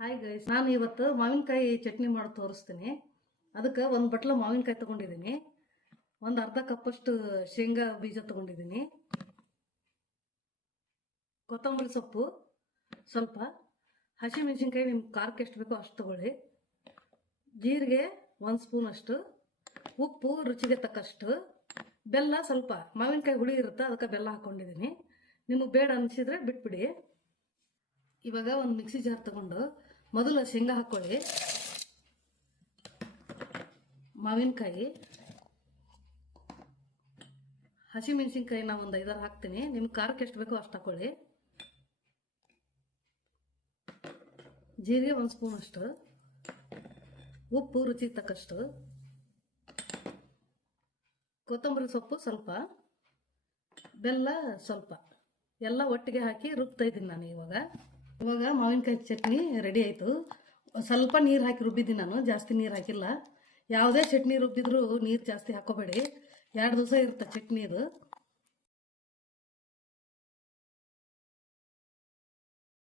Hi guys, ನಾನು ಇವತ್ತು ಮಾವಿನಕಾಯಿ ಚಟ್ನಿ ಮಾಡಿ ತೋರಿಸ್ತೀನಿ. ಅದಕ್ಕೆ ಒಂದು ಬಟ್ಲ ಮಾವಿನಕಾಯಿ ತಗೊಂಡಿದ್ದೀನಿ, ಒಂದು ಅರ್ಧ ಕಪ್ಪಷ್ಟು ಶೇಂಗಾ ಬೀಜ ತಗೊಂಡಿದ್ದೀನಿ, ಕೊತ್ತಂಬರಿ ಸೊಪ್ಪು ಸ್ವಲ್ಪ, ಹಸಿಮೆಣಸಿನ್ಕಾಯಿ ನಿಮ್ಮ ಖಾರಕ್ಕೆ ಎಷ್ಟು ಬೇಕೋ ಅಷ್ಟು ತಗೊಳ್ಳಿ, ಜೀರಿಗೆ 1 ಸ್ಪೂನ್ ಅಷ್ಟು, ಉಪ್ಪು ರುಚಿಗೆ ತಕ್ಕಷ್ಟು, ಬೆಲ್ಲ ಸ್ವಲ್ಪ, ಮಾವಿನಕಾಯಿ ಹುಳಿ ಇರುತ್ತೆ ಅದಕ್ಕೆ ಬೆಲ್ಲ ಹಾಕೊಂಡಿದ್ದೀನಿ. ನಿಮಗೆ ಬೇಡ ಅನಿಸಿದ್ರೆ ಬಿಟ್ಬಿಡಿ. ಇವಾಗ ಒಂದು ಮಿಕ್ಸಿ ಜಾರ್ ತಗೊಂಡು ಮೊದಲು ಶೇಂಗಾ ಹಾಕೊಳ್ಳಿ, ಮಾವಿನಕಾಯಿ, ಹಸಿಮೆಣಸಿನ್ಕಾಯಿ ನಾ ಒಂದು 5-6 ಹಾಕ್ತೀನಿ, ನಿಮ್ಗೆ ಖಾರಕ್ಕೆ ಎಷ್ಟು ಬೇಕೋ ಅಷ್ಟು ಹಾಕೊಳ್ಳಿ, ಜೀರಿಗೆ 1 ಸ್ಪೂನ್ ಅಷ್ಟು, ಉಪ್ಪು ರುಚಿಗೆ ತಕ್ಕಷ್ಟು, ಕೊತ್ತಂಬರಿ ಸೊಪ್ಪು ಸ್ವಲ್ಪ, ಬೆಲ್ಲ ಸ್ವಲ್ಪ, ಎಲ್ಲ ಒಟ್ಟಿಗೆ ಹಾಕಿ ರುಬ್ತಾ ಇದ್ದೀನಿ ನಾನು. ಇವಾಗ ಮಾವಿನಕಾಯಿ ಚಟ್ನಿ ರೆಡಿ ಆಯಿತು. ಸ್ವಲ್ಪ ನೀರು ಹಾಕಿ ರುಬ್ಬಿದ್ದೀನಿ ನಾನು, ಜಾಸ್ತಿ ನೀರು ಹಾಕಿಲ್ಲ. ಯಾವುದೇ ಚಟ್ನಿ ರುಬ್ಬಿದ್ರು ನೀರು ಜಾಸ್ತಿ ಹಾಕೋಬೇಡಿ, 2 ದಿವಸ ಇರುತ್ತೆ ಚಟ್ನಿ ಇದು.